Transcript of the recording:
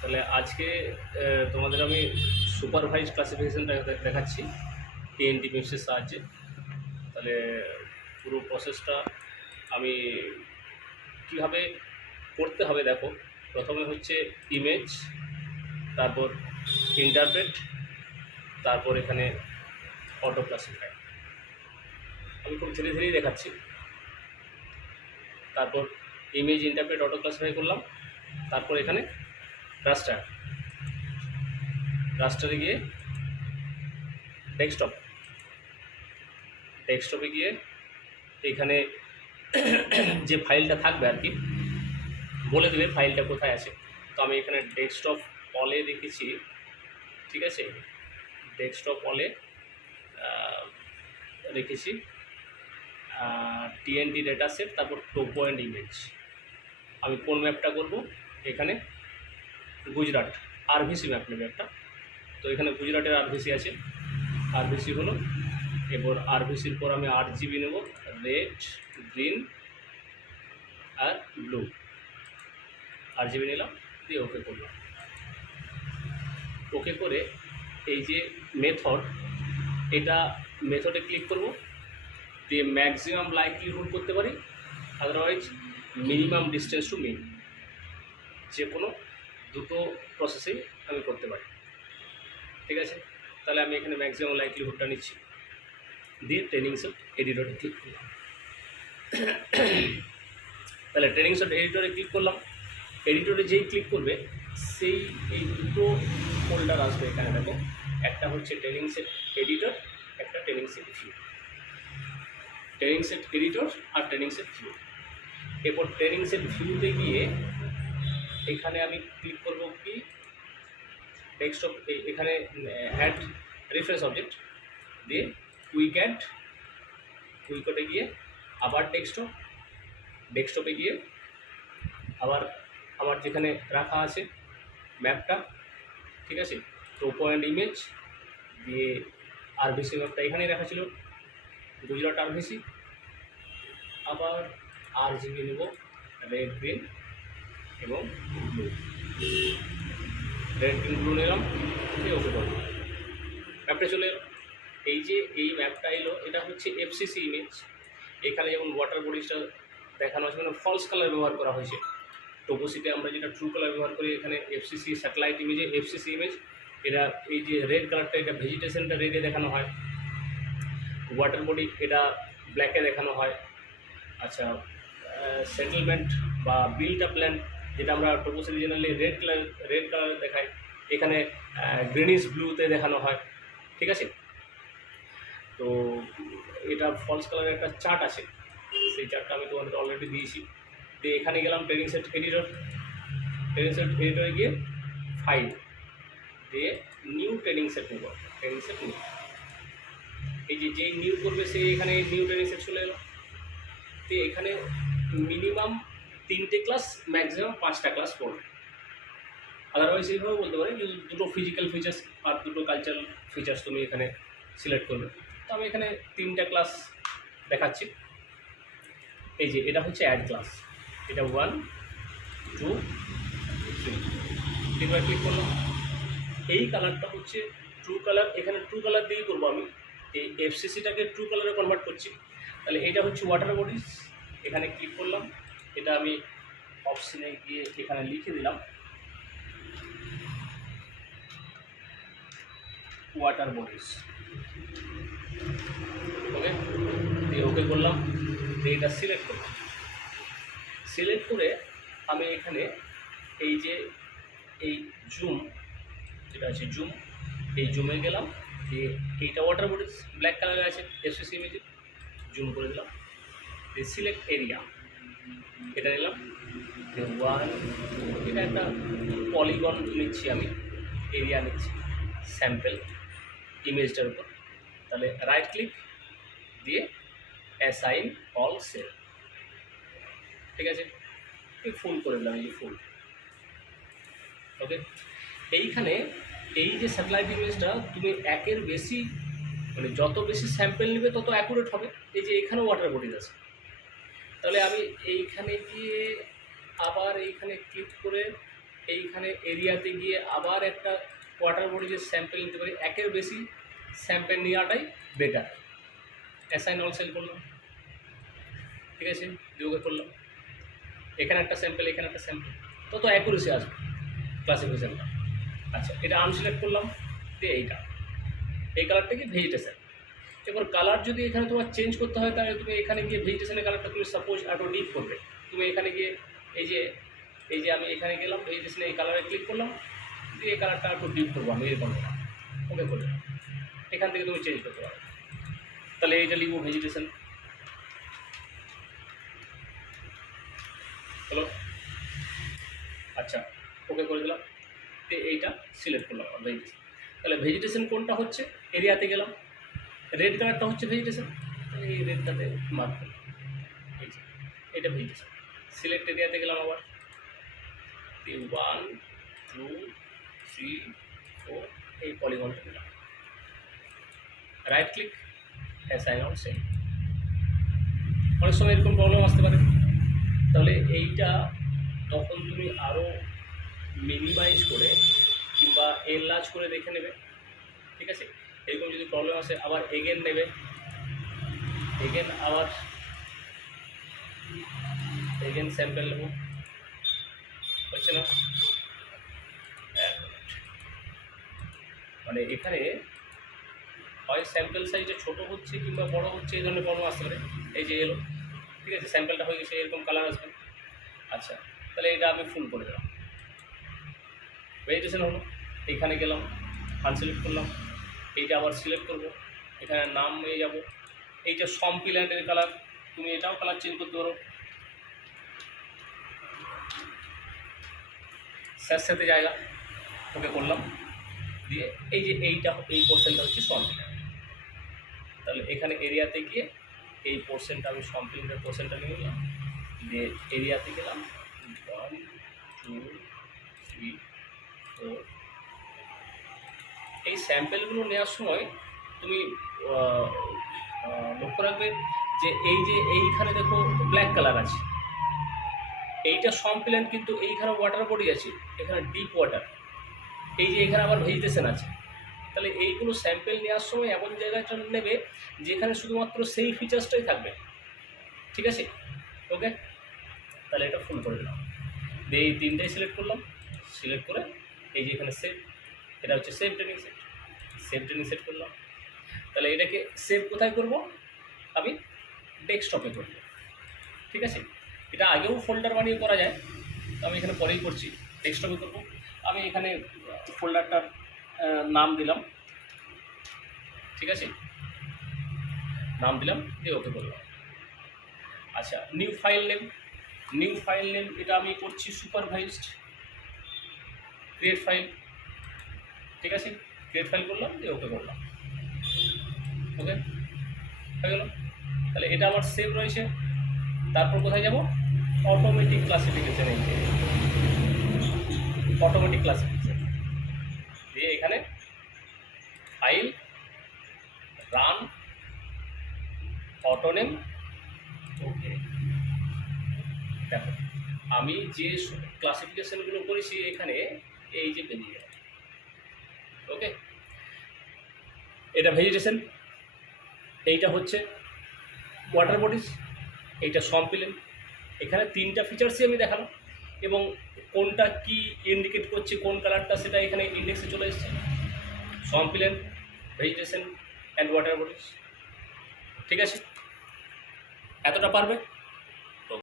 তাহলে আজকে তোমাদের আমি সুপারভাইজ ক্লাসিফিকেশনটা দেখাচ্ছি টিএনটিমিপসের সাহায্যে। তাহলে পুরো প্রসেসটা আমি কীভাবে করতে হবে দেখো। প্রথমে হচ্ছে ইমেজ, তারপর ইন্টারপ্রেট, তারপর এখানে অটো ক্লাসিফাই। আমি খুব ধীরে ধীরেই দেখাচ্ছি। তারপর ইমেজ, ইন্টারপ্রেট, অটো ক্লাসিফাই করলাম। তারপর এখানে রাস্টারে গিয়ে ডেস্কটপে গিয়ে এখানে যে ফাইলটা থাকবে আর কি বলে দেবে ফাইলটা কোথায় আছে। তো আমি এখানে ডেস্কটপ অলে রেখেছি, ঠিক আছে। ডেস্কটপ অলে রেখেছি টিএনটি ডেটা সেট, তারপর টোপো অ্যান্ড ইমেজ। আমি কোন ম্যাপটা করব, এখানে গুজরাট আরভিসি ম্যাপ নেবে একটা। তো এখানে গুজরাটের আরভিসি আছে, আরভিসি হলো। এবার আরভিসির পর আমি 8 জিবি নেব, রেড, গ্রিন আর ব্লু। 8 জিবি নিলাম, দিয়ে ওকে করলাম। ওকে করে এই যে মেথড, এটা মেথডে ক্লিক করব, দিয়ে ম্যাক্সিমাম লাইকলিহুড করতে পারি, আদারওয়াইজ মিনিমাম ডিস্টেন্স টু মিন, যে কোনো দুটো প্রসেসেই আমি করতে পারি, ঠিক আছে। তাহলে আমি এখানে ম্যাক্সিমাম লাইকলিহুডটা নিচ্ছি, দিয়ে ট্রেনিং সেট এডিটরে ক্লিক করলাম। তাহলে ট্রেনিং সেট এডিটরে ক্লিক করলাম। এডিটরে যেই ক্লিক করবে সেই এই দুটো ফোল্ডার আসবে এখানে দেখো। একটা হচ্ছে ট্রেনিং সেট এডিটর, একটা training set view. Training set editor আর ট্রেনিং সেট ভিউ। এরপর ট্রেনিং সেট ভিউতে গিয়ে এখানে আমি ক্লিক করব কি ডেস্কটপ, এখানে অ্যাড রেফারেন্স অবজেক্ট, দিয়ে কুইকটে গিয়ে আবার ডেস্কটপে গিয়ে আবার আমার যেখানে রাখা আছে ম্যাপটা, ঠিক আছে, টোপো অ্যান্ড ইমেজ, দিয়ে আরভিসি ম্যাপটা এখানেই রাখা ছিল, গুজরাট আরভিসি। আবার 8 জিবি নেব, রেড, গ্রিন এবং ব্লু। রেড, গ্রিন, ব্লু নিলাম, দিয়ে ওকে করব। ম্যাপটা চলে এলো। এই ম্যাপটা এলো, এটা হচ্ছে এফসিসি ইমেজ। এখানে যেমন ওয়াটার বডিজটা দেখানো আছে, মানে ফলস কালার ব্যবহার করা হয়েছে। টোপোসিটে আমরা যেটা ট্রু কালার ব্যবহার করি, এখানে এফসিসি স্যাটেলাইট ইমেজে এফসিসি ইমেজ। এটা এই যে রেড কালারটা, এটা ভেজিটেশনটা রেডে দেখানো হয়। ওয়াটার বডি এটা ব্ল্যাকে দেখানো হয়। আচ্ছা, সেটেলমেন্ট বা বিল্ট আপ ল্যান্ড, যেটা আমরা টোপোসিটি জেনারেলি রেড কালার দেখাই, এখানে গ্রিনিশ ব্লুতে দেখানো হয়, ঠিক আছে। তো এটা ফলস কালারের একটা চার্ট আছে, সেই চার্টটা আমি তোমাদের অলরেডি দিয়েছি। দিয়ে এখানে গেলাম ট্রেনিং সেট এডিটরে গিয়ে ফাইল, দিয়ে নিউ ট্রেনিং সেট নেব, এই যেই নিউ করবে সেই এখানে নিউ ট্রেনিং সেট চলে এলো। তো এখানে মিনিমাম 3টে ক্লাস, ম্যাক্সিমাম 5টা ক্লাস পড়বে। আদারওয়াইজ এইভাবে বলতে পারি যে দুটো ফিজিক্যাল ফিচার্স আর দুটো কালচারাল ফিচার্স তুমি এখানে সিলেক্ট করবে। তো আমি এখানে 3টা ক্লাস দেখাচ্ছি। এই যে এটা হচ্ছে অ্যাড ক্লাস, এটা 1, 2, 3, 3বার ক্লিক করলাম। এই কালারটা হচ্ছে ট্রু কালার, এখানে ট্রু কালার দিয়েই করবো আমি। এই এফসিসিটাকে ট্রু কালারে কনভার্ট করছি। তাহলে এটা হচ্ছে ওয়াটার বডিজ, এখানে ক্লিক করলাম। এটা আমি অপশনে গিয়ে এখানে লিখে দিলাম ওয়াটার বডিজ, ওকে, দিয়ে ওকে করলাম। দিয়ে এটা সিলেক্ট করলাম। সিলেক্ট করে আমি এখানে এই যে এই জুম যেটা আছে জুম, এই জুমে গেলাম। দিয়ে এইটা ওয়াটার বডিজ ব্ল্যাক কালারে আছে এফসিসি ইমেজে, জুম করে দিলাম। দিয়ে সিলেক্ট এরিয়া, এটা নিলাম। 1, এটা একটা পলিগন নিচ্ছি, আমি এরিয়া নিচ্ছি স্যাম্পল ইমেজটার উপর। তাহলে রাইট ক্লিক দিয়ে অ্যাসাইন অল সেল, ঠিক আছে। ফুল করে দিলাম, এই যে ফুল, ওকে। এইখানে এই যে স্যাটেলাইট ইমেজটা তুমি একের বেশি, মানে যত বেশি স্যাম্পল নেবে তত অ্যাকুরেট হবে। এই যে এখানে ওয়াটার বডিজ আছে, তাহলে আমি এইখানে গিয়ে আবার এইখানে ক্লিক করে এইখানে এরিয়াতে গিয়ে আবার একটা ওয়াটার বডিজের স্যাম্পেল নিতে পারি, একের বেশি স্যাম্পেল নেওয়াটাই বেটার। অ্যাসাইন অল সেল করলাম, ঠিক আছে, যোগে করলাম, এখানে একটা স্যাম্পেল এখানে একটা স্যাম্পেল, তত অ্যাকুরেসি আসবে ক্লাসিফিকেশানটা। আচ্ছা, এটা আনসিলেক্ট করলাম, দিয়ে এইটা, এই কালারটা কি ভেজিটেশন। এবার কালার যদি এখানে তোমার চেঞ্জ করতে হয় তাহলে তুমি এখানে গিয়ে ভেজিটেশনের কালারটা তুমি সাপোজ আরও ডিপ করবে, তুমি এখানে গিয়ে এই যে আমি এখানে গেলাম ভেজিটেশনে এই কালারে ক্লিক করলাম, দিয়ে এই কালারটা একটু ডিপ করবো আমি এরকম, ওকে করে এখান থেকে তুমি চেঞ্জ করতে পারো। তাহলে এইটা লিখবো ভেজিটেশন, হলো। আচ্ছা, ওকে করে দিলাম, তো এইটা সিলেক্ট করলাম ভেজিটেশন। তাহলে ভেজিটেশন কোনটা হচ্ছে, এরিয়াতে গেলাম, রেড কালারটা হচ্ছে ভেজিটেশন, এই রেডটাতে মার্ক করলাম, এই যে এটা ভেজিটেশন। সিলেক্ট এরিয়াতে গেলাম আবার, 1 2 3 4 এই পলিগনটা দিলাম, right click, assign all cell. অনেক সময় এরকম প্রবলেম আসতে পারে, তাহলে এইটা তখন তুমি আরও মিনিমাইজ করে কিংবা এনলার্জ করে দেখে নেবে, ঠিক আছে। এরকম যদি প্রবলেম আসে আবার এগেন নেবে, আবার এগেন স্যাম্পেল নেব, হচ্ছে না, মানে এখানে হয় স্যাম্পেল সাইজটা ছোটো হচ্ছে কিংবা বড় হচ্ছে, এই ধরনের প্রবলেম আসতে পারে। এই যে এলো, ঠিক আছে, স্যাম্পেলটা হয়ে গেছে, এরকম কালার আসবে। আচ্ছা, তাহলে এটা আমি ফুল করে দিলাম, ভেজিটেশন হলো। এইখানে গেলাম, আনসিলেক্ট করলাম, এইটা আবার সিলেক্ট করব, এখানে নাম নিয়ে যাব, এইটা সম্পিল্যান্ডের কালার, তুমি এটাও কালার চেঞ্জ করতে পারো। সাথে জায়গা, ওকে করলাম, দিয়ে এই যে এই পোর্শনটা হচ্ছে সম্পিল্যান্ড। তাহলে এখানে এরিয়াতে গিয়ে এই পোর্শনটা আমি সম্পিল্যান্ডের পোর্শনটা নিয়ে নিলাম, দিয়ে এরিয়াতে গেলাম, 1 2 3 4। এই স্যাম্পেলগুলো নেওয়ার সময় তুমি লক্ষ্য রাখবে যে এইখানে দেখো ব্ল্যাক কালার আছে, এইটা সম্পিল্যান্ড, কিন্তু এইখানে ওয়াটার বডি আছে, এখানে ডিপ ওয়াটার, এই যে এখানে আবার ভেজিটেশন আছে। তাহলে এইগুলো স্যাম্পেল নেওয়ার সময় এমন জায়গাটা নেবে যেখানে শুধুমাত্র সেই ফিচার্সটাই থাকবে, ঠিক আছে, ওকে। তাহলে এটা ফুল করে দিলাম, দিয়ে এই তিনটাই সিলেক্ট করলাম, সিলেক্ট করে এই যে এখানে সেভ, এটা হচ্ছে সেভ ট্রেনিং সেট করলাম। তাহলে এটাকে সেভ কোথায় করব, আমি ডেস্কটপে করব, ঠিক আছে। এটা আগেও ফোল্ডার বানিয়ে করা যায়, তো আমি এখানে পরেই করছি, ডেস্কটপে করব। আমি এখানে ফোল্ডারটার নাম দিলাম, ঠিক আছে, নাম দিলাম, দিয়ে ওকে করলাম। আচ্ছা, নিউ ফাইল নেম, এটা আমি করছি সুপারভাইজড, ক্রিয়েট ফাইল, ঠিক আছে, ক্রিয়েট ফাইল করলাম, দিয়ে ওকে করলাম, ওকে হয়ে গেল। তাহলে এটা আমার সেভ রয়েছে। তারপর কোথায় যাব, অটোমেটিক ক্লাসিফিকেশন, অটোমেটিক ক্লাসিফিকেশন দিয়ে এখানে ফাইল, রান, অটোনেম, ওকে। দেখো আমি যে ক্লাসিফিকেশনগুলো করেছি এখানে এই যে বেরিয়ে গেল, ওকে। এটা ভেজিটেশন, এইটা হচ্ছে ওয়াটার বডিজ, এইটা সম্পিল্যান্ড। এখানে তিনটা ফিচার্সই আমি দেখালাম, এবং কোনটা কি ইন্ডিকেট করছে কোন কালারটা সেটা এখানে ইন্ডেক্সে চলে এসেছে, সম্পিল্যান্ড, ভেজিটেশন অ্যান্ড ওয়াটার বডিজ, ঠিক আছে। এতটা পারবে।